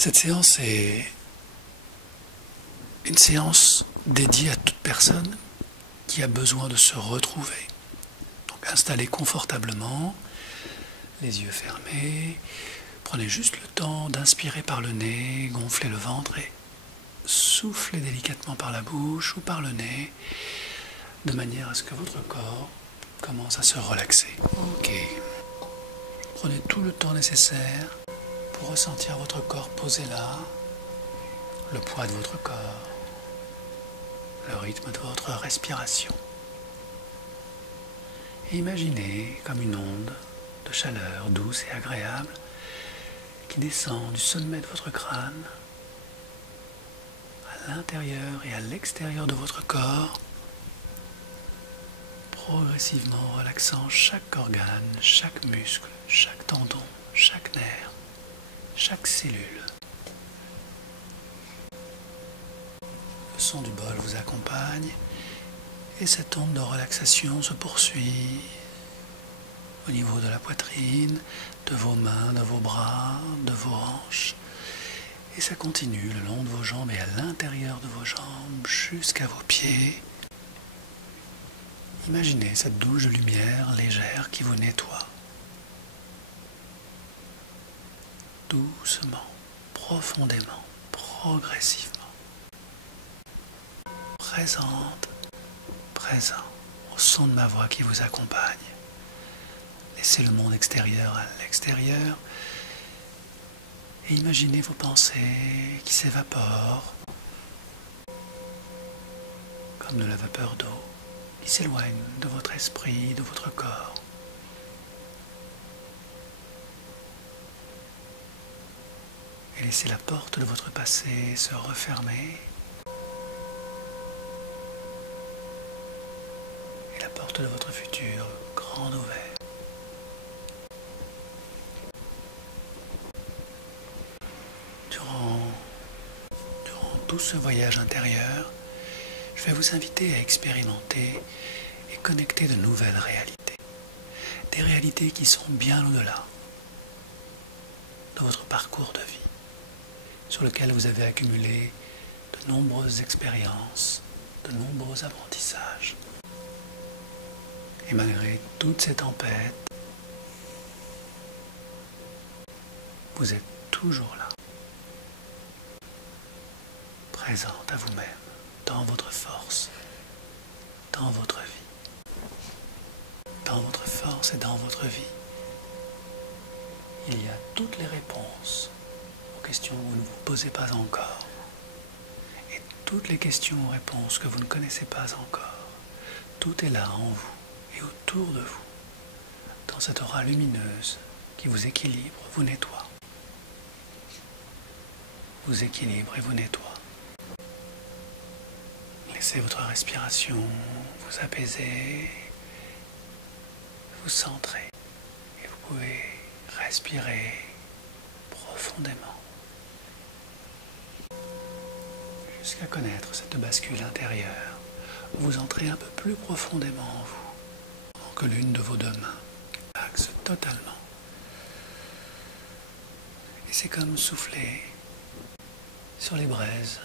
Cette séance est une séance dédiée à toute personne qui a besoin de se retrouver. Donc installez confortablement, les yeux fermés, prenez juste le temps d'inspirer par le nez, gonflez le ventre et soufflez délicatement par la bouche ou par le nez, de manière à ce que votre corps commence à se relaxer. Ok. Prenez tout le temps nécessaire pour ressentir votre corps posé là, le poids de votre corps, le rythme de votre respiration. Et imaginez comme une onde de chaleur douce et agréable qui descend du sommet de votre crâne à l'intérieur et à l'extérieur de votre corps, progressivement relaxant chaque organe, chaque muscle, chaque tendon, chaque nerf, chaque cellule. Le son du bol vous accompagne et cette onde de relaxation se poursuit au niveau de la poitrine, de vos mains, de vos bras, de vos hanches. Et ça continue le long de vos jambes et à l'intérieur de vos jambes jusqu'à vos pieds. Imaginez cette douche de lumière légère qui vous nettoie. Doucement, profondément, progressivement. Présente, présent au son de ma voix qui vous accompagne. Laissez le monde extérieur à l'extérieur et imaginez vos pensées qui s'évaporent comme de la vapeur d'eau qui s'éloigne de votre esprit, de votre corps. Et laissez la porte de votre passé se refermer et la porte de votre futur grande ouverte. Durant tout ce voyage intérieur, je vais vous inviter à expérimenter et connecter de nouvelles réalités. Des réalités qui sont bien au-delà de votre parcours de vie, sur lequel vous avez accumulé de nombreuses expériences, de nombreux apprentissages. Et malgré toutes ces tempêtes, vous êtes toujours là, présente à vous-même, dans votre force, dans votre vie. Dans votre force et dans votre vie, il y a toutes les réponses aux questions que vous ne vous posez pas encore. Et toutes les questions ou réponses que vous ne connaissez pas encore. Tout est là en vous et autour de vous, dans cette aura lumineuse qui vous équilibre, vous nettoie. Vous équilibre et vous nettoie. Laissez votre respiration vous apaiser, vous centrer. Et vous pouvez respirer profondément jusqu'à connaître cette bascule intérieure où vous entrez un peu plus profondément en vous, avant que l'une de vos deux mains relaxe totalement. Et c'est comme souffler sur les braises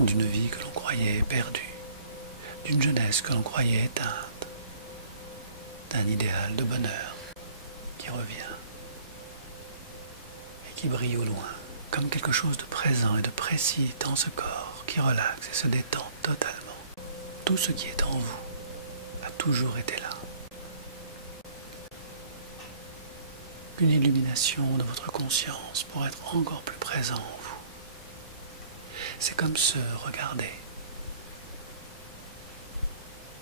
d'une vie que l'on croyait perdue, d'une jeunesse que l'on croyait éteinte, d'un idéal de bonheur qui revient et qui brille au loin, comme quelque chose de présent et de précis dans ce corps qui relaxe et se détend totalement. Tout ce qui est en vous a toujours été là. Une illumination de votre conscience pour être encore plus présent en vous. C'est comme se regarder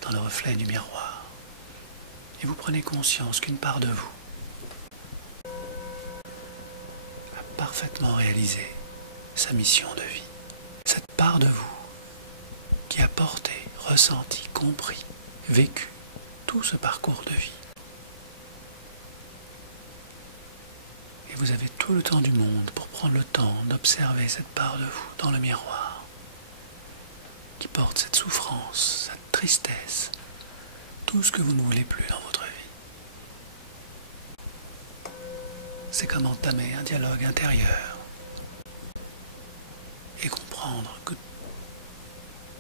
dans le reflet du miroir et vous prenez conscience qu'une part de vous a parfaitement réalisé sa mission de vie. Cette part de vous qui a porté, ressenti, compris, vécu tout ce parcours de vie. Et vous avez tout le temps du monde pour prendre le temps d'observer cette part de vous dans le miroir qui porte cette souffrance, cette tristesse, tout ce que vous ne voulez plus dans votre vie. c'est comme entamer un dialogue intérieur et comprendre que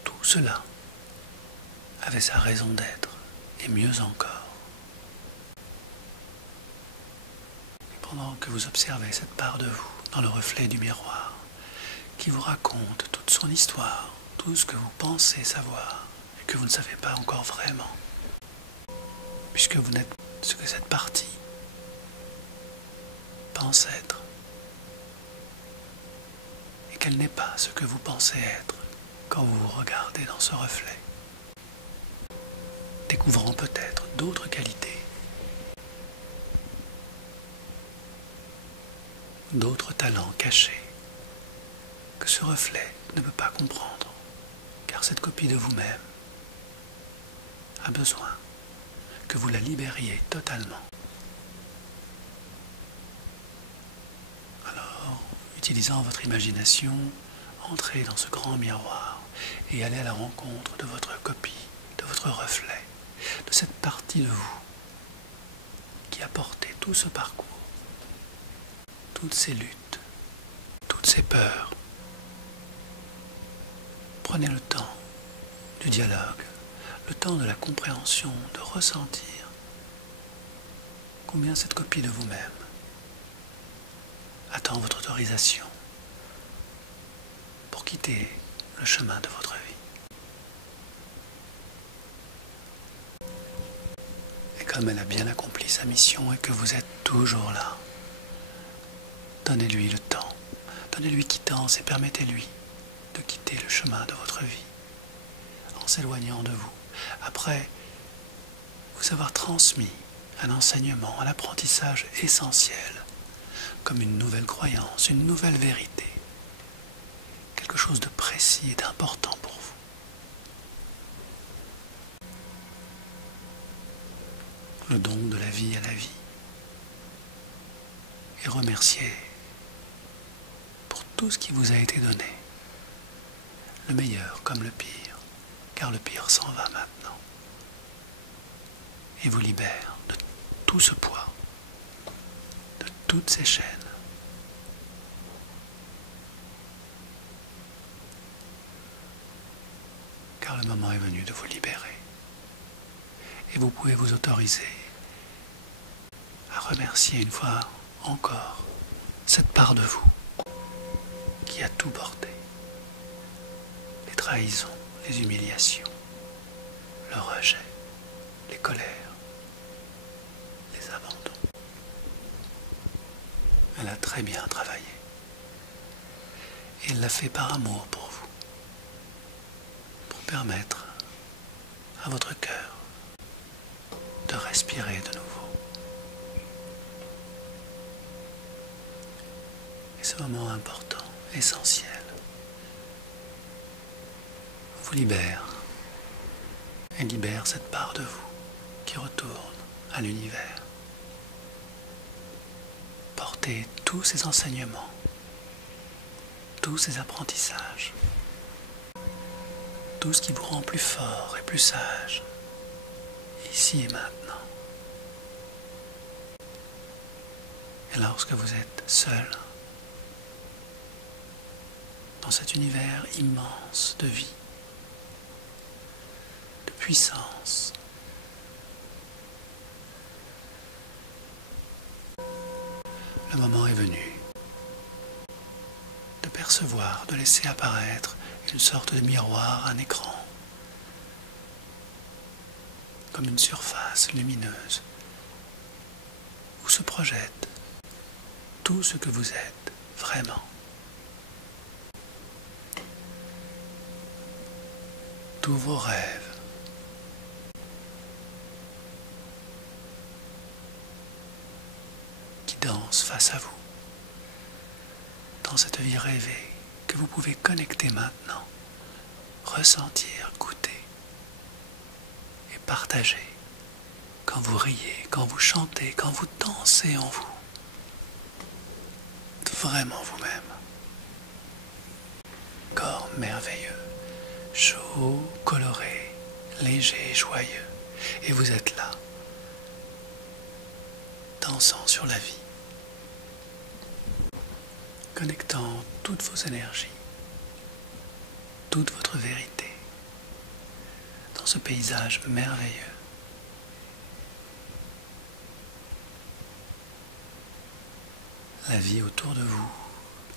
tout cela avait sa raison d'être, et mieux encore. Et pendant que vous observez cette part de vous dans le reflet du miroir, qui vous raconte toute son histoire, tout ce que vous pensez savoir et que vous ne savez pas encore vraiment, puisque vous n'êtes ce que cette partie pense être, et qu'elle n'est pas ce que vous pensez être quand vous vous regardez dans ce reflet, découvrant peut-être d'autres qualités, d'autres talents cachés que ce reflet ne peut pas comprendre, car cette copie de vous-même a besoin que vous la libériez totalement. Alors, utilisant votre imagination, entrez dans ce grand miroir et allez à la rencontre de votre copie, de votre reflet, de cette partie de vous qui a porté tout ce parcours, toutes ces luttes, toutes ces peurs. Prenez le temps du dialogue, le temps de la compréhension, de ressentir combien cette copie de vous-même attend votre autorisation pour quitter le chemin de votre vie. Et comme elle a bien accompli sa mission et que vous êtes toujours là, donnez-lui le temps, donnez-lui quittance et permettez-lui de quitter le chemin de votre vie en s'éloignant de vous, après vous avoir transmis un enseignement, un apprentissage essentiel, comme une nouvelle croyance, une nouvelle vérité, quelque chose de précis et d'important pour vous. Le don de la vie à la vie. Et remerciez pour tout ce qui vous a été donné, le meilleur comme le pire, car le pire s'en va maintenant et vous libère de tout ce poids, de toutes ces chaînes. Car le moment est venu de vous libérer. Et vous pouvez vous autoriser à remercier une fois encore cette part de vous qui a tout porté. Les trahisons, les humiliations, le rejet, les colères, les abandons. Elle a très bien travaillé. Et elle l'a fait par amour pour vous, pour permettre à votre cœur de respirer de nouveau. Et ce moment important, essentiel, vous libère et libère cette part de vous qui retourne à l'univers. Portez tous ces enseignements, tous ces apprentissages, tout ce qui vous rend plus fort et plus sage, ici et maintenant. Et lorsque vous êtes seul, dans cet univers immense de vie, de puissance, le moment est venu de percevoir, de laisser apparaître une sorte de miroir, un écran, comme une surface lumineuse où se projette tout ce que vous êtes vraiment. Tous vos rêves, qui dansent face à vous, dans cette vie rêvée que vous pouvez connecter maintenant, ressentir, goûter et partager quand vous riez, quand vous chantez, quand vous dansez en vous, vraiment vous-même. Corps merveilleux, chaud, coloré, léger, joyeux, et vous êtes là, dansant sur la vie, connectant toutes vos énergies, toute votre vérité dans ce paysage merveilleux. La vie autour de vous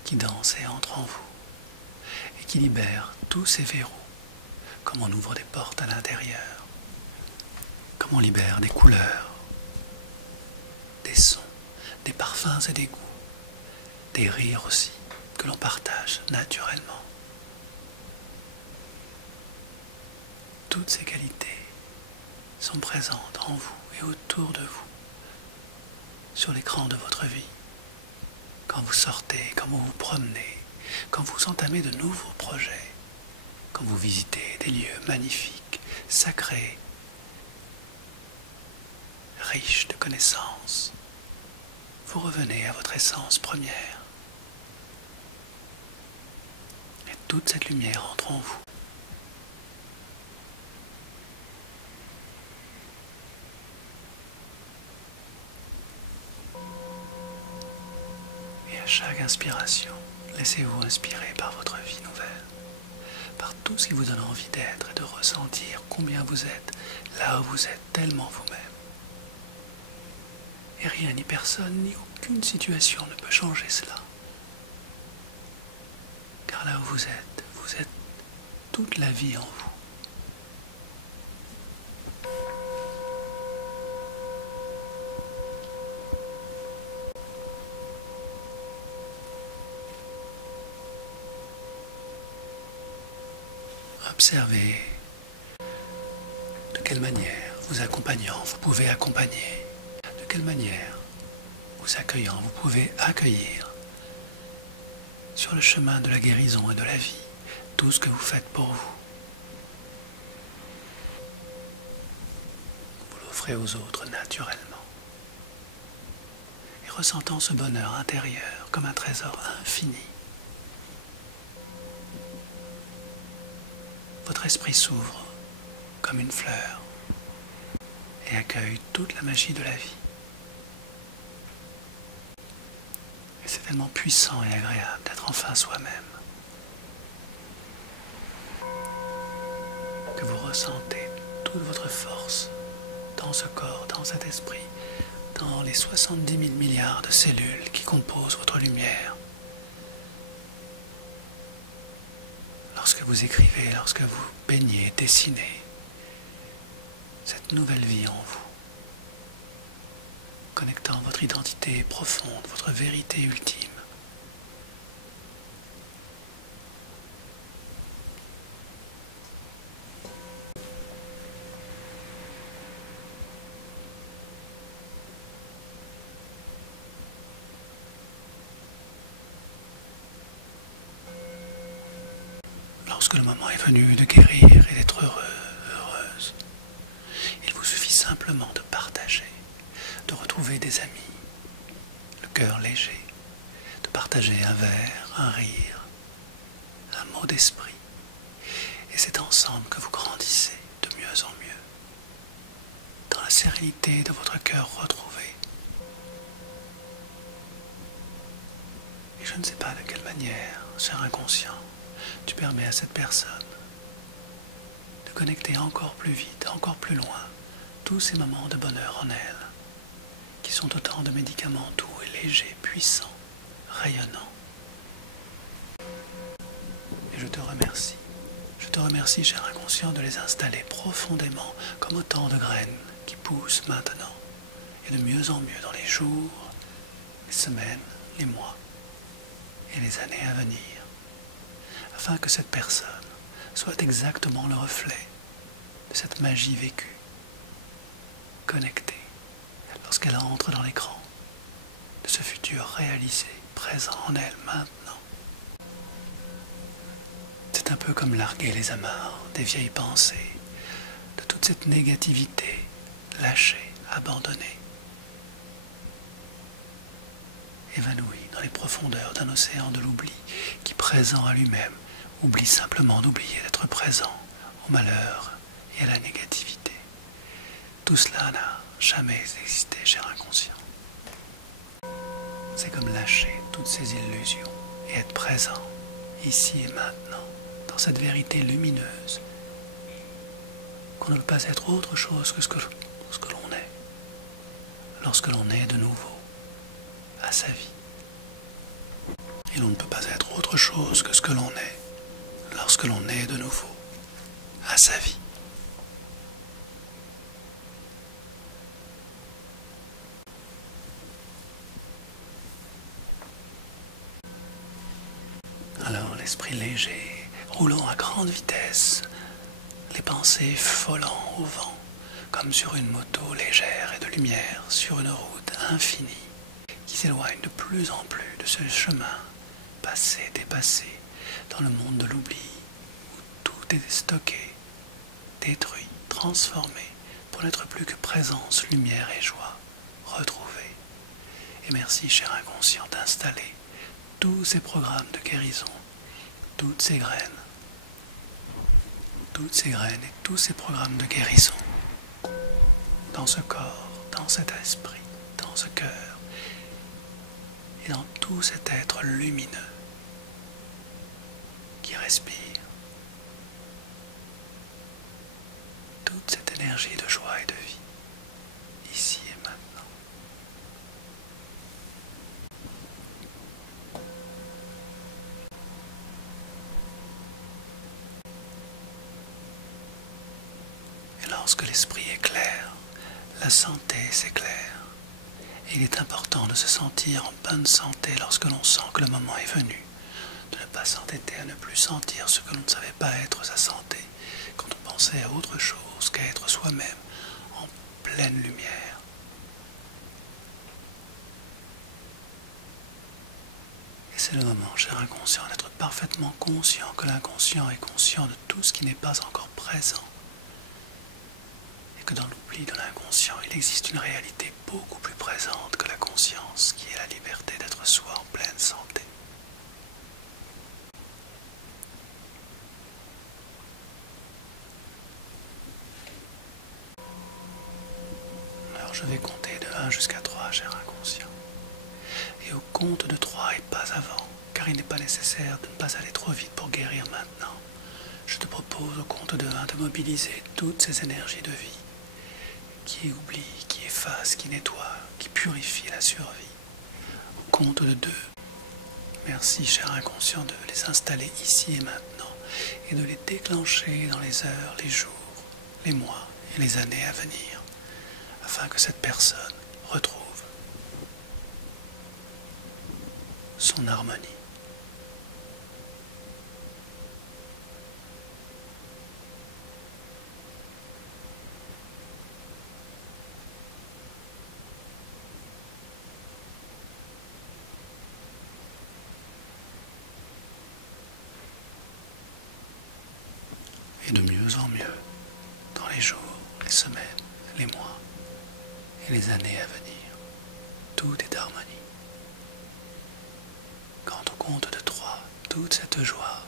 qui danse et entre en vous et qui libère tous ces verrous, comme on ouvre des portes à l'intérieur, comme on libère des couleurs, des sons, des parfums et des goûts, des rires aussi, que l'on partage naturellement. Toutes ces qualités sont présentes en vous et autour de vous, sur l'écran de votre vie. Quand vous sortez, quand vous vous promenez, quand vous entamez de nouveaux projets, quand vous visitez des lieux magnifiques, sacrés, riches de connaissances, vous revenez à votre essence première. Et toute cette lumière entre en vous. Et à chaque inspiration, laissez-vous inspirer par votre vie nouvelle, par tout ce qui vous donne envie d'être et de ressentir combien vous êtes là où vous êtes tellement vous-même. Et rien ni personne ni aucune situation ne peut changer cela. Car là où vous êtes toute la vie en vous. Observez de quelle manière, vous accompagnant, vous pouvez accompagner. De quelle manière, vous accueillant, vous pouvez accueillir sur le chemin de la guérison et de la vie tout ce que vous faites pour vous. Vous l'offrez aux autres naturellement. Et ressentant ce bonheur intérieur comme un trésor infini. Votre esprit s'ouvre comme une fleur et accueille toute la magie de la vie. Et c'est tellement puissant et agréable d'être enfin soi-même que vous ressentez toute votre force dans ce corps, dans cet esprit, dans les 70 000 milliards de cellules qui composent votre lumière. Lorsque vous écrivez, lorsque vous peignez, dessinez cette nouvelle vie en vous, connectant votre identité profonde, votre vérité ultime. Lorsque le moment est venu de guérir et d'être heureux, heureuse, il vous suffit simplement de partager, de retrouver des amis, le cœur léger, de partager un verre, un rire, un mot d'esprit. Et c'est ensemble que vous grandissez de mieux en mieux, dans la sérénité de votre cœur retrouvé. Et je ne sais pas de quelle manière, cher inconscient, tu permets à cette personne de connecter encore plus vite, encore plus loin, tous ces moments de bonheur en elle, qui sont autant de médicaments doux et légers, puissants, rayonnants. Et je te remercie. Je te remercie, cher inconscient, de les installer profondément comme autant de graines qui poussent maintenant, et de mieux en mieux dans les jours, les semaines, les mois et les années à venir, afin que cette personne soit exactement le reflet de cette magie vécue, connectée, lorsqu'elle entre dans l'écran, de ce futur réalisé, présent en elle maintenant. C'est un peu comme larguer les amarres des vieilles pensées, de toute cette négativité lâchée, abandonnée, évanouie dans les profondeurs d'un océan de l'oubli qui, présent à lui-même, oublie simplement d'oublier d'être présent au malheur et à la négativité. Tout cela n'a jamais existé, cher inconscient. C'est comme lâcher toutes ces illusions et être présent, ici et maintenant, dans cette vérité lumineuse, qu'on ne peut pas être autre chose que ce que l'on est, lorsque l'on est de nouveau à sa vie. Et l'on ne peut pas être autre chose que ce que l'on est, lorsque l'on est de nouveau à sa vie. Alors l'esprit léger, roulant à grande vitesse, les pensées volant au vent, comme sur une moto légère et de lumière sur une route infinie, qui s'éloigne de plus en plus de ce chemin, passé, dépassé, dans le monde de l'oubli, où tout est stocké, détruit, transformé, pour n'être plus que présence, lumière et joie, retrouvée. Et merci, cher inconscient, d'installer tous ces programmes de guérison, toutes ces graines et tous ces programmes de guérison dans ce corps, dans cet esprit, dans ce cœur et dans tout cet être lumineux qui respire toute cette énergie de joie et de vie, ici et maintenant. Et lorsque l'esprit est clair, la santé s'éclaire. Et il est important de se sentir en bonne santé lorsque l'on sent que le moment est venu, de ne pas s'entêter à ne plus sentir ce que l'on ne savait pas être sa santé, quand on pensait à autre chose qu'à être soi-même en pleine lumière. Et c'est le moment, cher inconscient, d'être parfaitement conscient que l'inconscient est conscient de tout ce qui n'est pas encore présent. Et que dans l'oubli de l'inconscient, il existe une réalité beaucoup plus présente que la conscience, qui est la liberté d'être soi en pleine santé. Alors je vais compter de 1 jusqu'à 3, cher inconscient. Et au compte de 3 et pas avant, car il n'est pas nécessaire de ne pas aller trop vite pour guérir maintenant, je te propose au compte de 1 de mobiliser toutes ces énergies de vie qui oublie, qui efface, qui nettoie, qui purifie la survie. Au compte de 2, merci, cher inconscient, de les installer ici et maintenant et de les déclencher dans les heures, les jours, les mois et les années à venir, afin que cette personne retrouve son harmonie. Et de mieux en mieux, dans les jours, les semaines, les mois et les années à venir, tout est harmonie. Quand au compte de 3, toute cette joie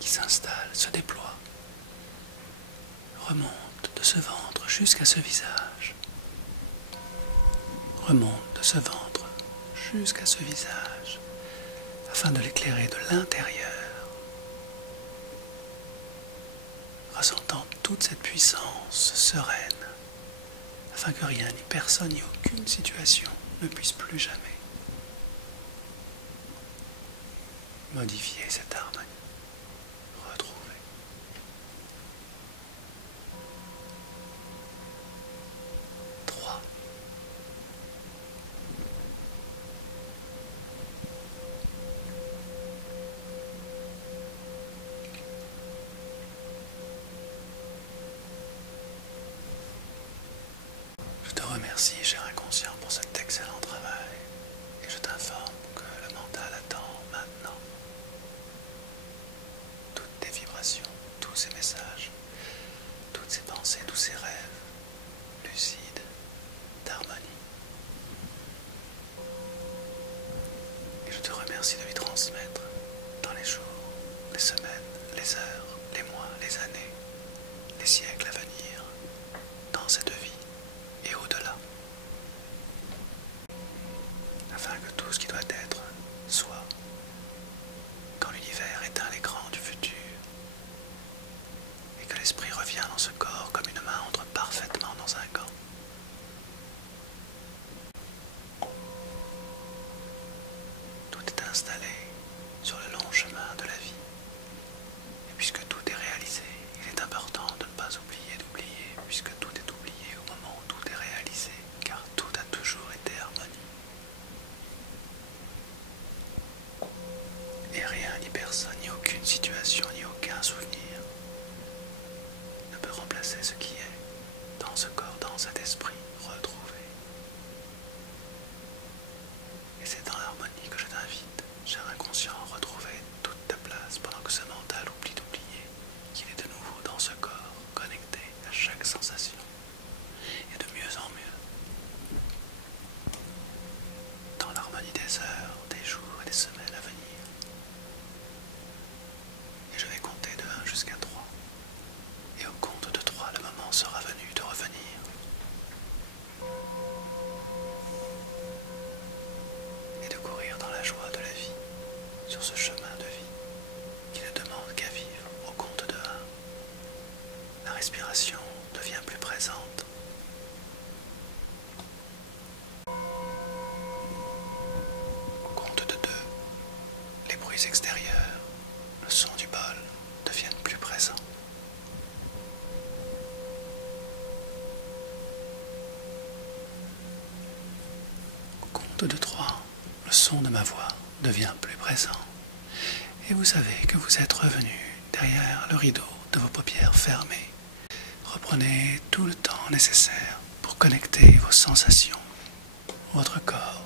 qui s'installe, se déploie, remonte de ce ventre jusqu'à ce visage, remonte de ce ventre jusqu'à ce visage, afin de l'éclairer de l'intérieur, ressentant toute cette puissance sereine, afin que rien, ni personne, ni aucune situation ne puisse plus jamais modifier cette harmonie, retrouver. Trois. Je te remercie, cher inconscient, pour cet excellent travail, et je t'informe que le mental attend maintenant toutes tes vibrations, tous ces messages, toutes ces pensées, tous ces rêves lucides d'harmonie. Et je te remercie de lui transmettre dans les jours, les semaines, les heures, les mois, les années, les siècles à venir, dans cette vie et au-delà, afin que tout ce qui doit être soit, installé sur le long chemin de la vie. Et puisque tout est réalisé, il est important de ne pas oublier d'oublier, puisque tout est oublié au moment où tout est réalisé, car tout a toujours été harmonie. Et rien, ni personne, ni aucune situation, ni aucun souvenir ne peut remplacer ce qui est dans ce corps, dans cet esprit retrouvé. Et c'est dans l'harmonie que je t'invite, cher inconscient, à retrouver toute ta place pendant que ce mental oublie d'oublier qu'il est de nouveau dans ce corps, connecté à chaque sensation, et de mieux en mieux, dans l'harmonie des heures, des jours et des semaines à venir. Et je vais compter de 1 jusqu'à 3. Et au compte de 3, le moment sera venu de revenir. Et de courir dans la joie de la vie, sur ce chemin de vie qui ne demande qu'à vivre. Au compte de 1, la respiration devient plus présente. Au compte de 2, les bruits extérieurs, le son du bol deviennent plus présents. Au compte de 3, le son de ma voix devient plus présent. Et vous savez que vous êtes revenu derrière le rideau de vos paupières fermées. Reprenez tout le temps nécessaire pour connecter vos sensations, votre corps,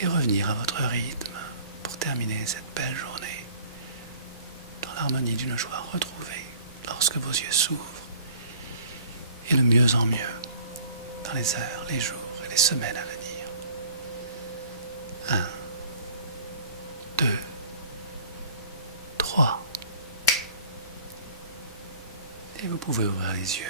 et revenir à votre rythme pour terminer cette belle journée dans l'harmonie d'une joie retrouvée lorsque vos yeux s'ouvrent, et de mieux en mieux dans les heures, les jours et les semaines à venir. 1, 2, 3. Et vous pouvez ouvrir les yeux.